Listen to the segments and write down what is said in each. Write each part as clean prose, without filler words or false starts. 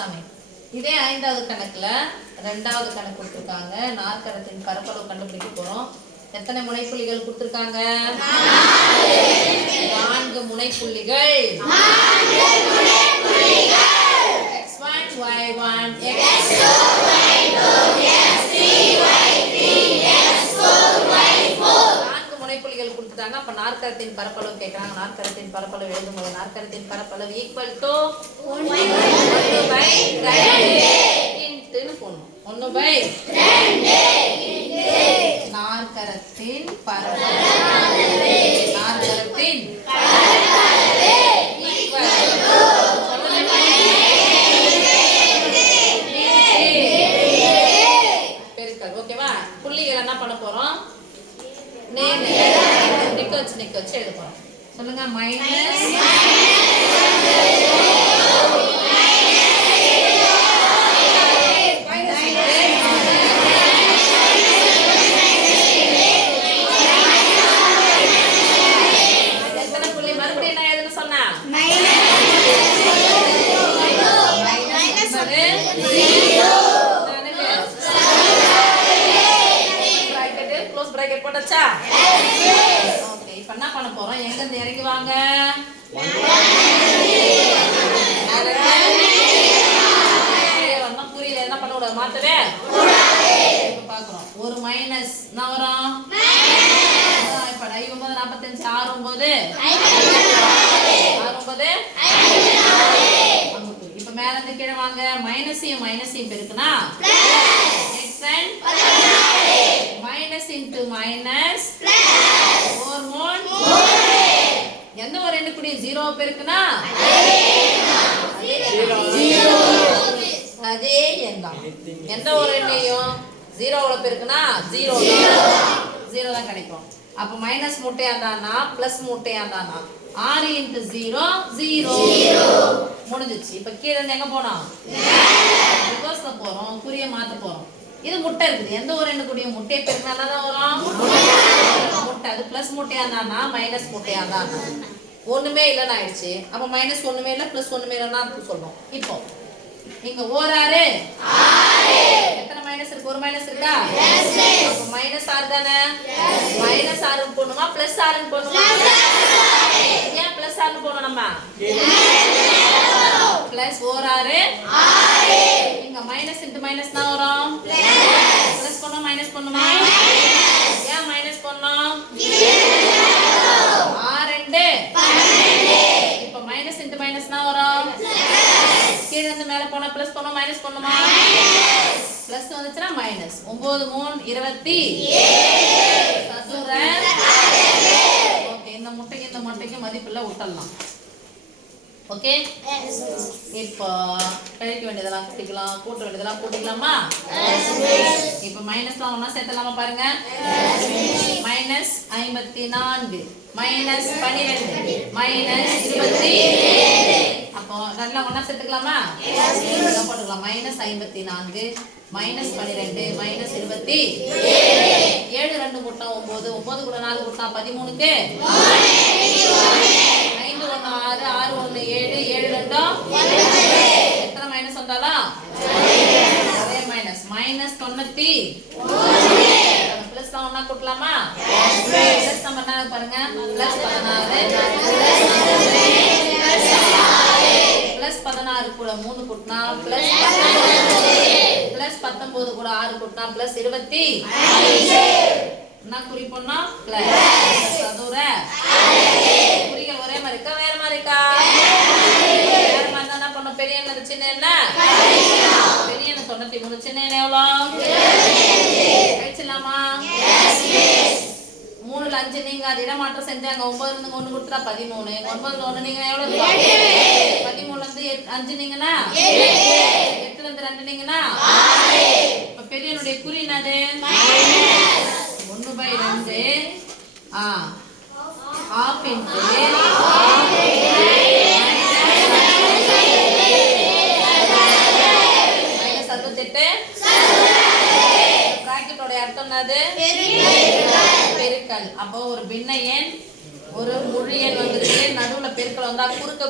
சாமி. இதே 5வது கணக்குல 2வது கணக்கு கொடுத்துருக்காங்க. நாற்கரத்தின் பரப்பளவு கண்டுபிடிக்க போறோம். எத்தனை முனைப்புள்ளிகள் கொடுத்துருக்காங்க? 4 முனைப்புள்ளிகள். x1 y1 x2 y2 x3 y3 x4 y4 4 முனைப்புள்ளிகள் கொடுத்துட்டாங்க. அப்ப நாற்கரத்தின் பரப்பளவு கேட்கறாங்க. நாற்கரத்தின் பரப்பளவு எழுதும்போது நாற்கரத்தின் பரப்பளவு ஈக்குவல் டு 1/2 இன்ட்டுன்னு போடணும். 1/2 நாற்கரத்தின் பரப்பளவு பெருக்கல். ஓகேவா? புள்ளிகள் என்ன பண்ண போறோம்? நிக்க வச்சு எழுத போறோம். சொல்லுங்க. மைனஸ் போட்டாச்சா? ஓகே. இப்போ என்ன பண்ண போறோம்? எங்க இருந்து இறங்கி வாங்க. புரியல, என்ன பண்ண கூடாது, மாத்தவே இப்ப பாக்குறோம். ஒரு மைனஸ் என்ன வரும்? இப்ப 9 45 6 9 இப்ப மேல இருந்து கீழே வாங்க. மைனஸையும் பெருக்குனா minus into minus plus 4 எந்த ஒரு எண்ணு கூடிய 0 பெருக்குனா அதே எண் தான். எந்த ஒரு எண்ணையும் 0ல பெருக்குனா 0 தான் கிடைக்கும். அப்ப மைனஸ் மூட்டையா இருந்தானா பிளஸ் மூட்டையா இருந்தானா 6 into 0 0 முடிஞ்சிச்சு. இப்ப கீழ இருந்து எங்க போனோம்? ரிவர்ஸ்ல போறோம். குறிய மாத்த போறோம். இது முட்டை இருக்குது. எந்த ஒரு எண்ணு கூடிய முட்டையை பெருக்கினா தான் வரும் முட்டை. அது பிளஸ் முட்டையா இருந்தானா மைனஸ் முட்டையா இருந்தானா ஒண்ணுமே இல்லைன்னு ஆயிடுச்சு. அப்ப மைனஸ் ஒண்ணுமே இல்லை பிளஸ் ஒண்ணுமே இல்லைன்னு சொல்றோம். இப்போ இங்க ஓராறு எத்தனை மைனஸ் இருக்கு? ஒரு மைனஸ் இருக்கா? அப்ப மைனஸ் 6 தானே. மைனஸ் 6 போடணுமா பிளஸ் 6 போடணுமா? ஏன் பிளஸ் 6 போடணும்? நம்ம பிளஸ் ஓராறு இங்க மைனஸ் இன்டு மைனஸ் தான் வரும். பிளஸ் பண்ணோம் மைனஸ் பண்ணுமா? ஏன் மைனஸ் பண்ணோம்? 6 2 இப்ப மைனஸ் இன்டு மைனஸ் தான் வரும். கீழ இருந்து மேல போனா பிளஸ் பண்ணோம் மைனஸ் பண்ணுமா? பிளஸ் வந்துச்சுன்னா மைனஸ். 9 3 27 சதுர. ஓகே. இந்த முட்டைக்கு மதிப்புல விட்டுடலாம். ஓகே. இப்போ கழிக்க வேண்டியதெல்லாம் கூட்டிக்கலாம், கூட்ட வேண்டியதெல்லாம் கூட்டிக்கலாமா? இப்போ மைனஸ்லாம் ஒண்ணா சேர்த்தலாமா? பாருங்க. Minus 54 minus 12 minus 27. அப்போ நல்லா ஒண்ணா சேர்த்துக்கலாமா? போட்டுக்கலாம். Minus 54 minus 12 minus 27. 7 2 கூட்டினா 9 9 கூட 4 கூட்டினா 13க்கு 5 1 6 6 1 7 7 2 எத்தனை மைனஸ் வந்தாலும் அதே மைனஸ். மைனஸ் 90 பிளஸ் தான் ஒண்ணா கூட்டலாமா? பிளஸ் நம்ம என்ன பாருங்க. பிளஸ் 16 கூட 3 கூட்டினா பிளஸ் 19 கூட 6 கூட்டினா பிளஸ் 25. என்ன குறி பண்ணா? பிளஸ் சதுர. குறிகள் ஒரே மாதிரி இருக்கா வேற மாதிரி இருக்கா? வேற மாதிரி தான். என்ன பண்ணோம்? பெரிய எண்ணு சின்ன என்ன? பெரிய எண்ணு 93 சின்ன எண்ணு எவ்வளவு? கழிச்சிடலாமா? 3ல 5 நீங்க அது இடமாற்றம் செஞ்சாங்க. 9 இருந்து 1 கொடுத்தா 13. 9 1 நீங்க எவ்வளவு? 13ல இருந்து 5 நீங்கன்னா 8ல இருந்து 2 நீங்கன்னா 6. இப்ப பெரியனுடைய குறி என்னது? 1/2 half into minus 68. பிராக்கெட்டோட அர்த்தம் என்னது? பெருக்கல். அப்போ ஒரு பின்ன எண் ஒரு முழு எண் வந்துருக்கு. நடுவுல பெருக்கல் வந்தா குறுக்க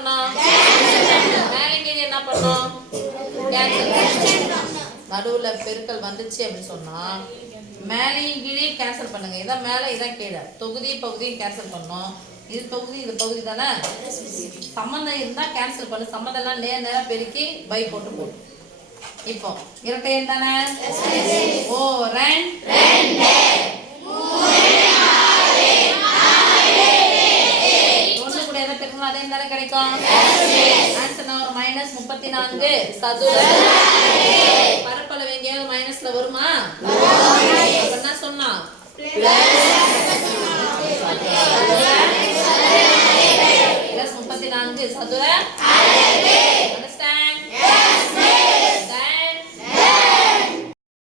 பண்ணோம் மேலே கீழே என்ன பண்ணோம் கேன்சல் நடுவுல பெருக்கல் வந்துச்சு அப்படின்னு சொன்னா மேலையும் கீழே கேன்சல் பண்ணுங்க. இதான் மேலே இதான் கீழே தொகுதி பகுதியும் கேன்சல் பண்ணோம். இது தொகுதி இது பகுதி தானே. சம்மந்தம் இருந்தா கேன்சல் பண்ணு. சம்மந்தம் எல்லாம் நேரா பெருக்கி பை போட்டு போடு. இப்போ இரட்டை எண் தானே. ஓ 2 ஒன்று கூட எதை பெருக்கணும் அதே தானே கிடைக்கும். ஆன்சர் ஒரு -34 சதுர பரப்பளவு எங்கேயாவது மைனஸ்ல வருமா? என்ன சொன்னா +34 சதுர